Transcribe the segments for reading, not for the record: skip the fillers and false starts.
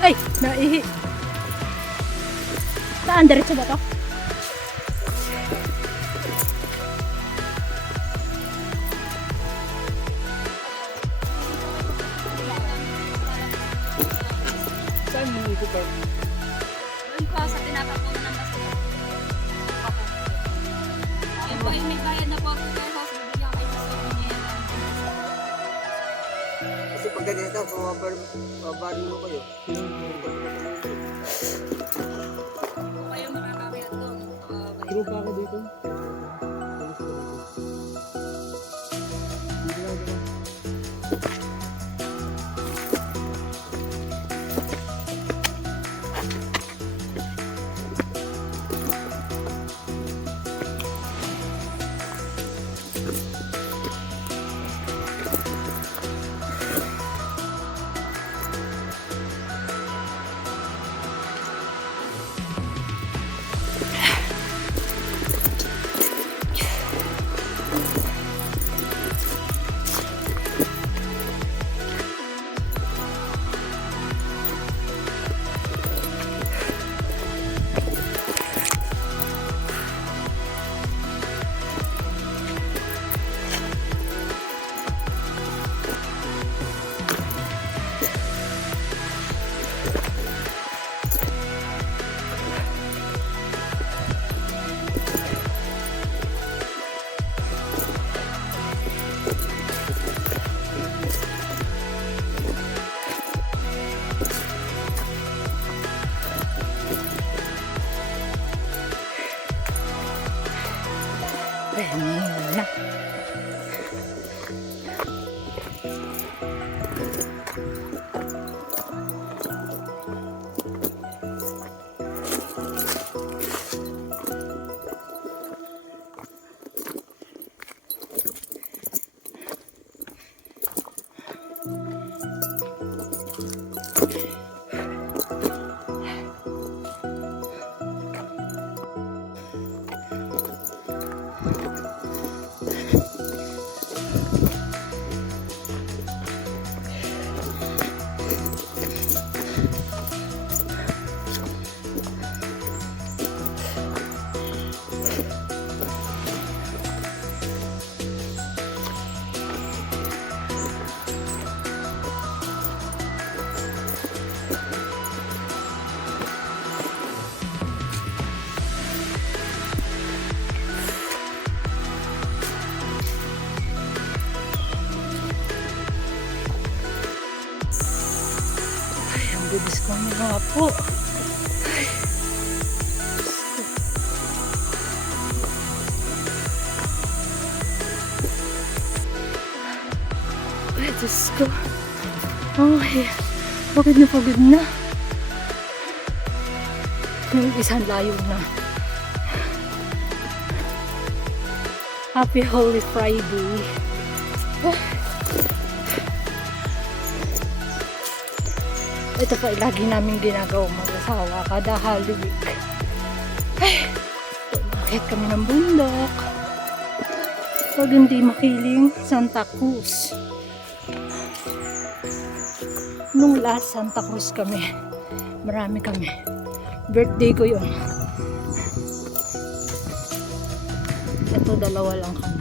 Ay, naihi. Saan? Diretso ba to? Saan mo ito ba? Doon po sa tinapapunan ng basura. Yun po yung may bayad na po sa house. Bibigyan kayo sa inyo. Kasi pag ganito, babarin mo kayo. Kung kayo makakakayat doon. True pa ako dito. Ayun na. Bilis ko nga po. Ay. Ay, Diyos ko. Ay, pagod na pagod na. Yung isang layo na. Happy Holy Friday. Ito pa lagi namin ginagawa mag-asawa kada Holy Week. Ay, umakit kami ng bundok. Pag hindi makiling, Santa Cruz. Nung last Santa Cruz kami, marami kami. Birthday ko yun. Ito, dalawa lang kami.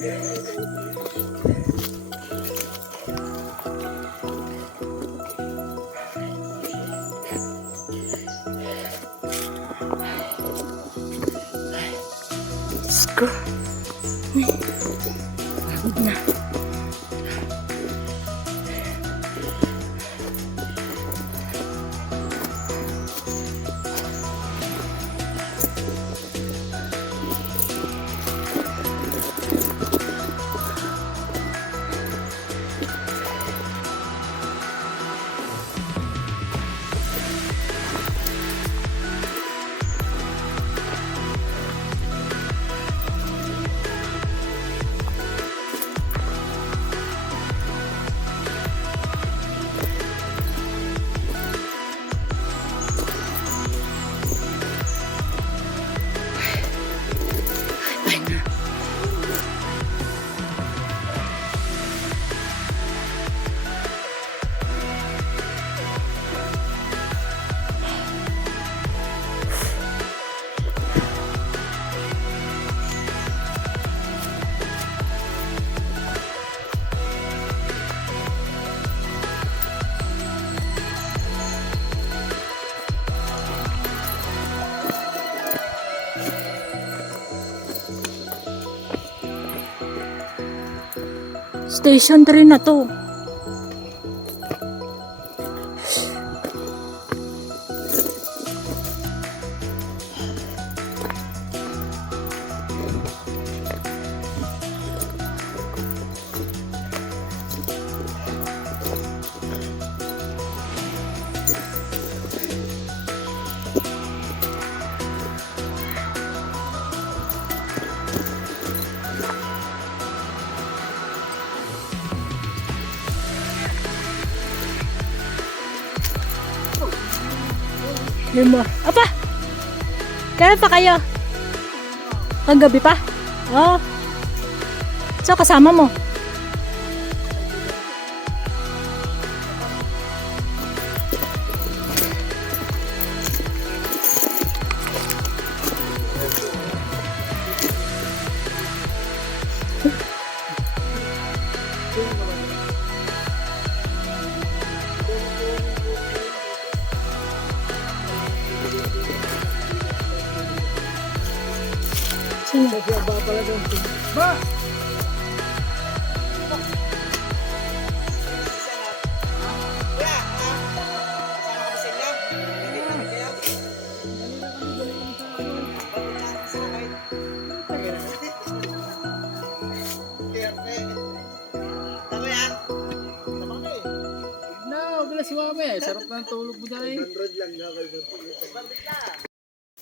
Diyos ko. Pagod na. Station 3 na to. Yun mo. Apa! Kailan pa kayo? Kagabi pa? Oo. So, kasama mo? Sino? Ba pala doon. Ba! Sumami, sarap ng tulog mo dahil. 100 lang na kayo.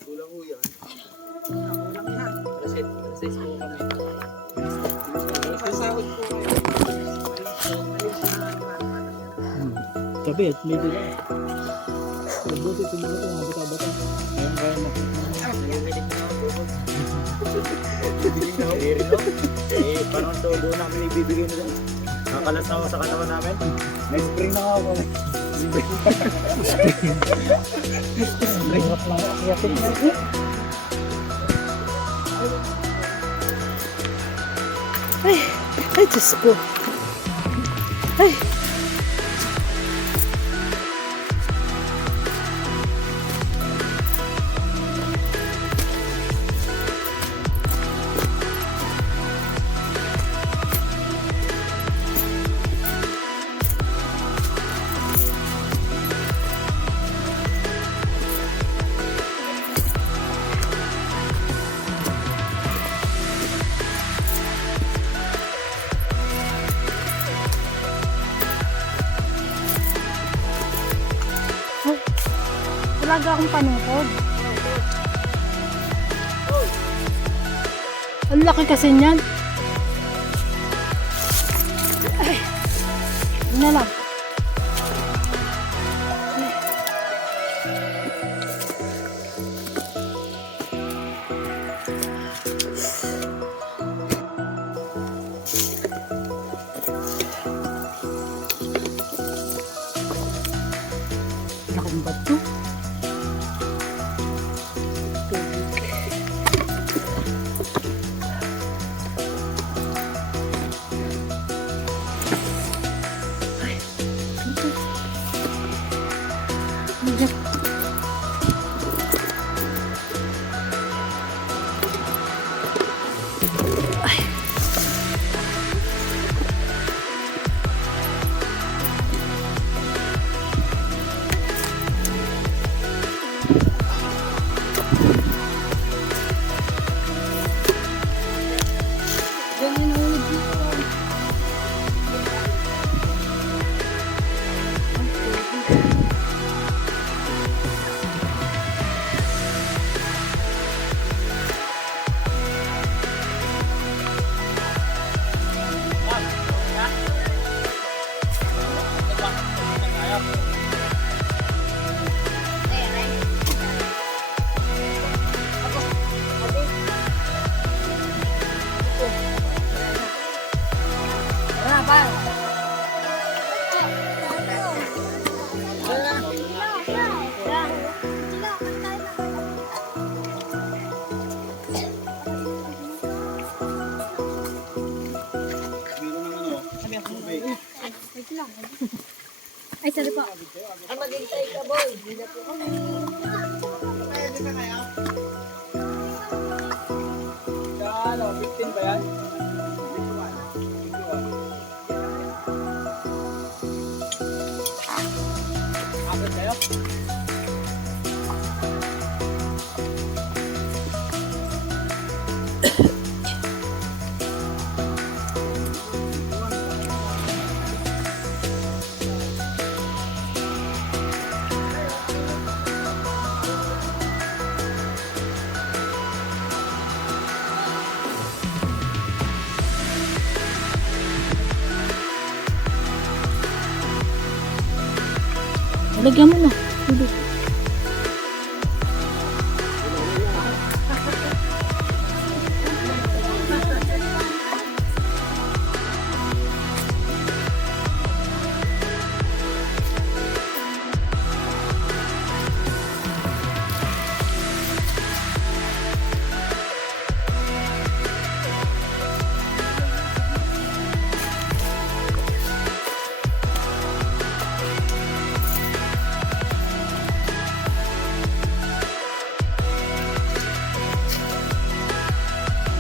Kulang ho yan. Kasi po kami. Sasahod po kayo. Sabi, at may dila. Mabuti tumulong ko nga bata-bata. Ngayon kaya makita. Bibiling na ho. Eh, parang todo namin ibibigay na lang. Nakalas na ako sa katawan namin. May spring na ako. Hirap lang ako. Yakin na. Ay, Diyos ko. Ay. Talaga akong panungkod. Ang laki kasi niyan. Ay. Yun na lang. Laking bato. Ay, sorry po. Ano, 15 ba yan? Apat kayo? Lagyan mo na. Tubig.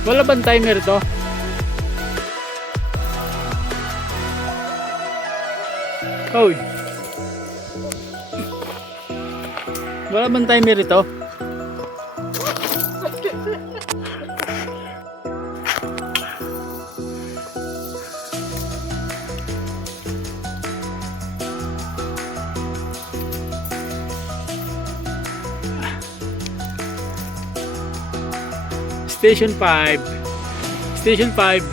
Wala bang timer to? Hoy. Wala bang timer ito? Station 5. Station 5.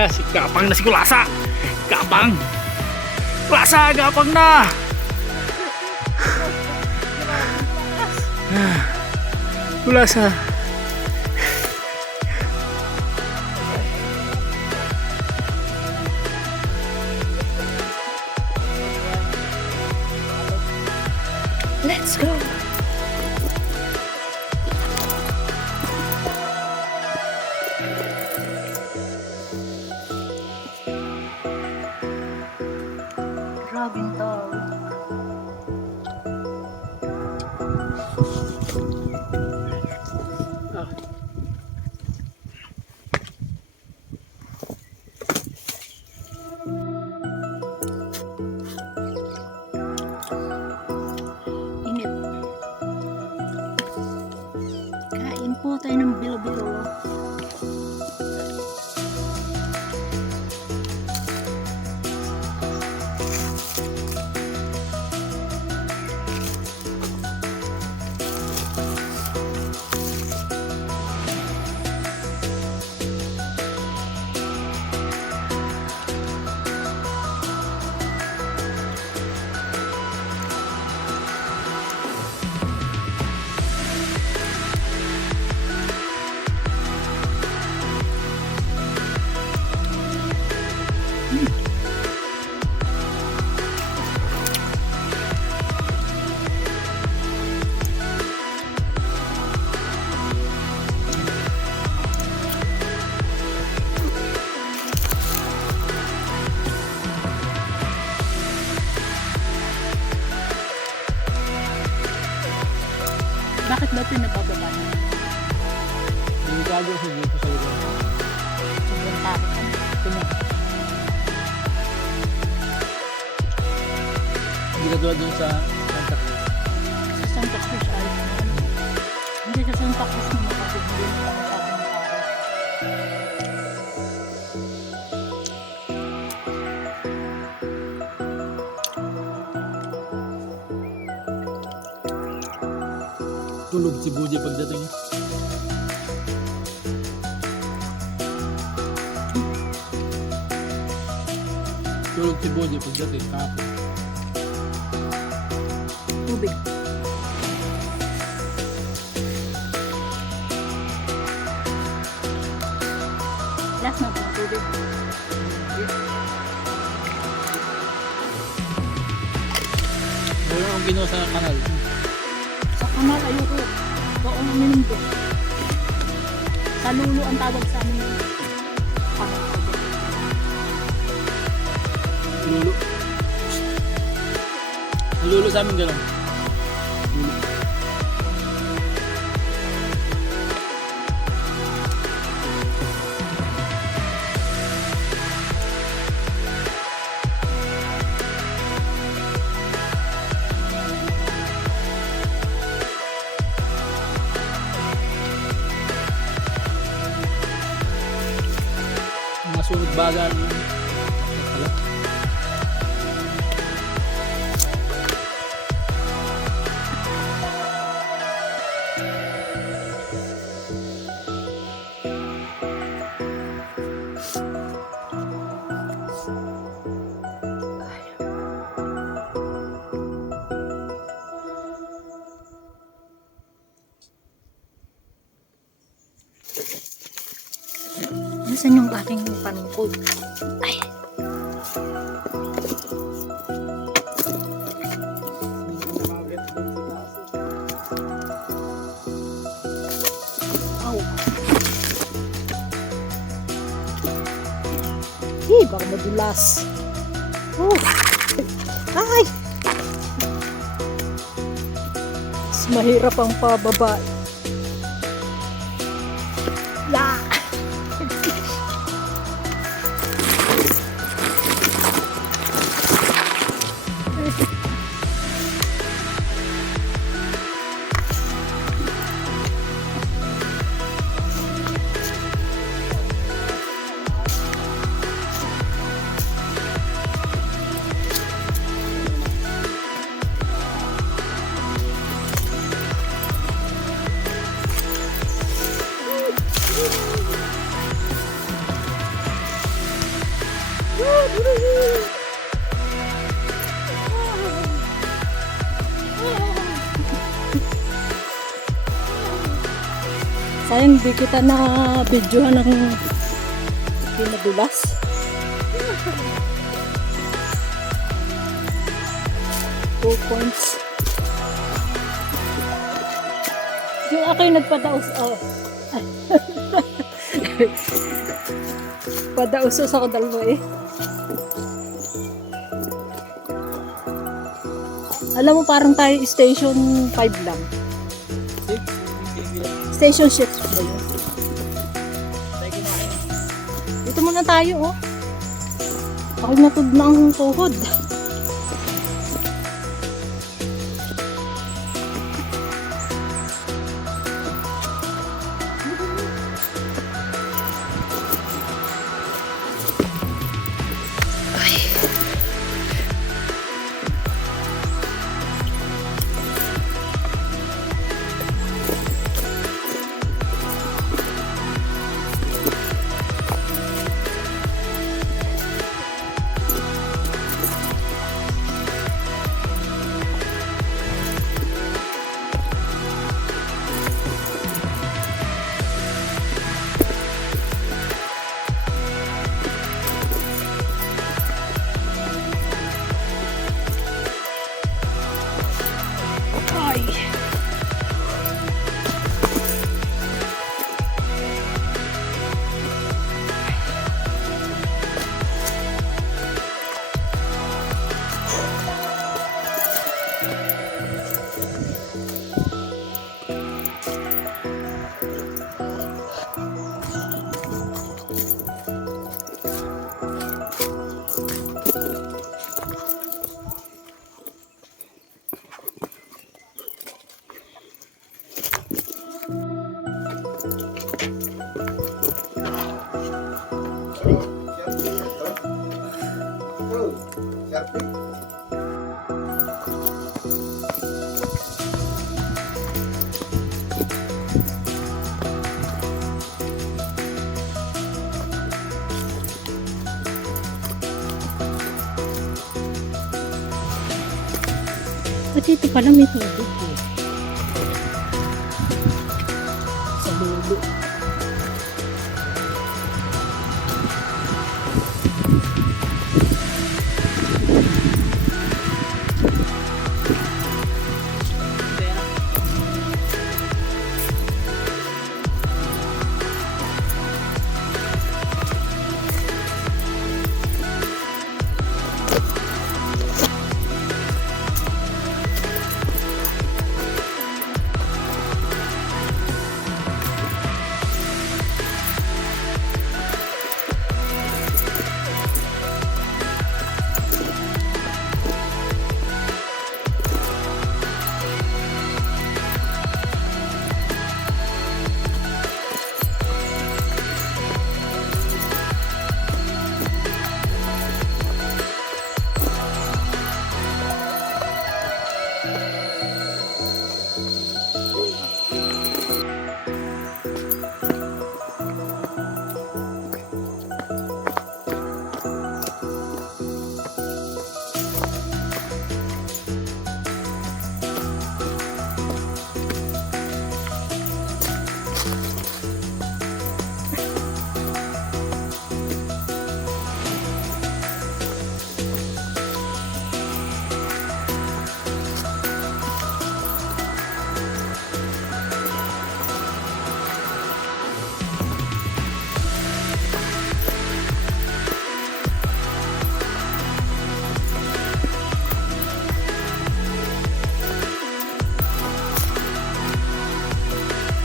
Si Gapang na si Kulasa. Gapang. Kulasa, Gapang na. Kulasa. Let's go. Grabing tao. Init. Kain po tayo ng bilo-bilo. Bakit ba pinabababa niya? Delikado siya dito sa lugar. Sobrang takot kami. Ito mo. Hindi ka tulad dun sa Santa Cruz. Sa Santa Cruz ayos naman. Hindi sa Santa Cruz na makapit. Hindi na masyadong takot. Tulog si Budi pagdating. Tulog si Budi pagdating kahapon. Tubig. Last na po ang tubig. Meron akong ginawa sa kanal. Sa kanal ayoko. Doon uminom doon. Sa lulo ang tawag sa amin. Kanal ko doon. Lulo. Lulo sa amin gano'n. Lulo. Masunog bagal. Wala. Nasaan yung aking panungkod? Ay! Aw! Baka madulas. Oh! Ay! Mas mahirap ang pababa. La! Sayang di kita na videohan ng pinadulas. Two points. Yung ako yung nagpadaos. Oh. Padausos ako dalawa eh. Alam mo parang tayo station 5 lang. Station shift ba yun? Dito muna tayo oh. Ako natod na ang tuhod. karpe. At ito pala may tubig eh. Sa dulo.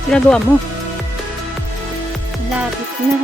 Ginagawa mo. Lapit na.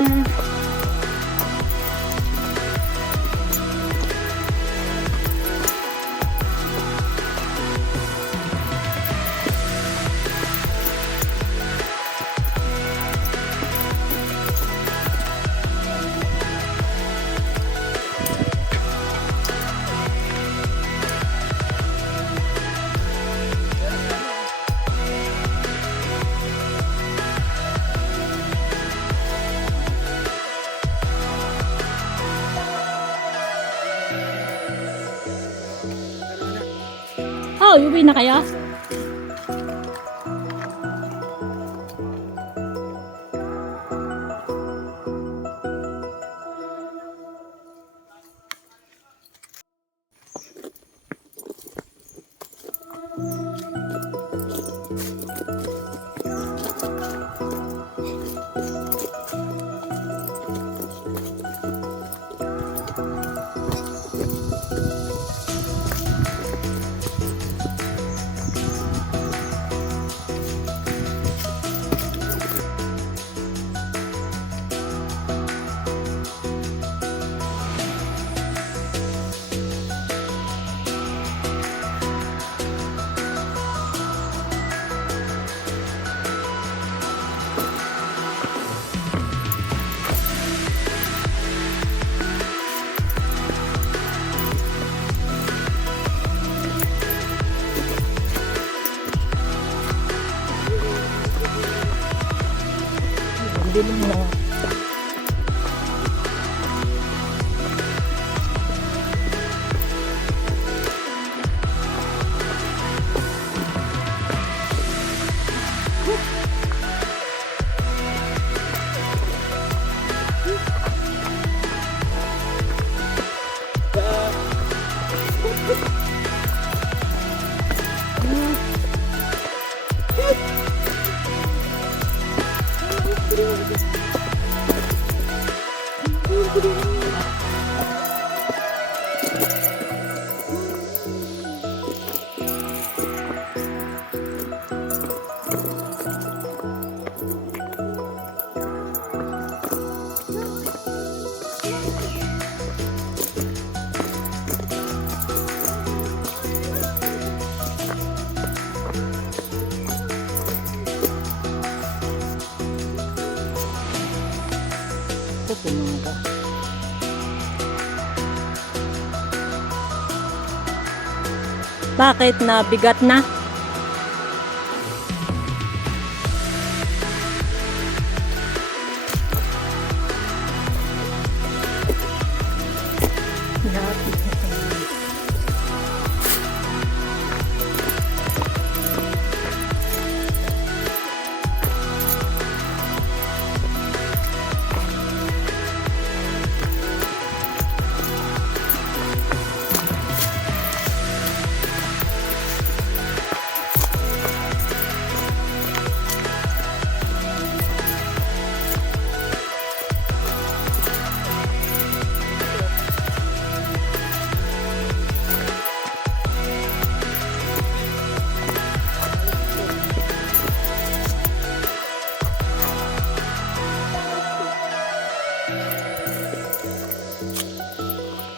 Oh, uwi na kaya? Dilim na. Pumunta. Bakit? Na bigat na?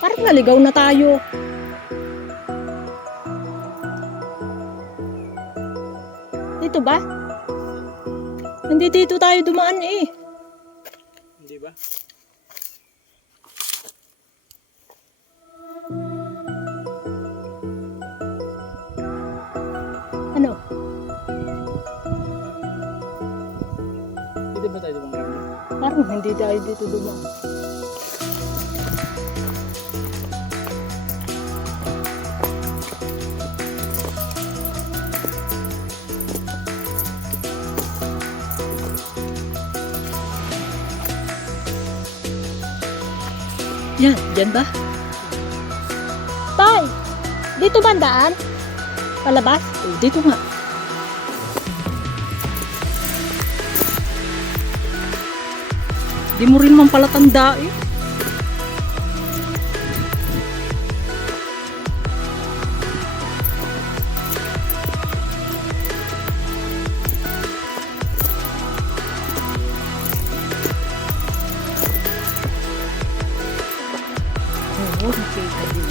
Parang naligaw na tayo. Dito ba? Hindi dito tayo dumaan eh. Hindi ba? Ano? Dito ba tayo dumaan? Parang hindi tayo dito dumaan. Yan, dyan ba? Tay! Dito ba ang daan? Palabas? Oh, dito nga. Di mo rin man pala tanda eh. Oo, nakita din.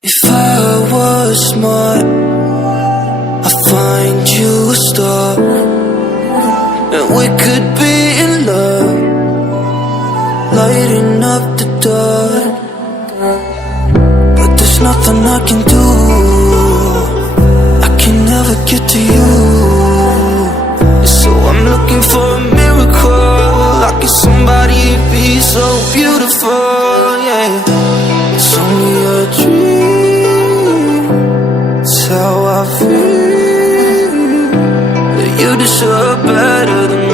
If I was smart, I'd find you a star, and we could be in love, lighting up the dark. But there's nothing I can do, I can never get to you. So I'm looking for a miracle, like if somebody be so beautiful, yeah. It's only a dream, it's how I feel. That you deserve better than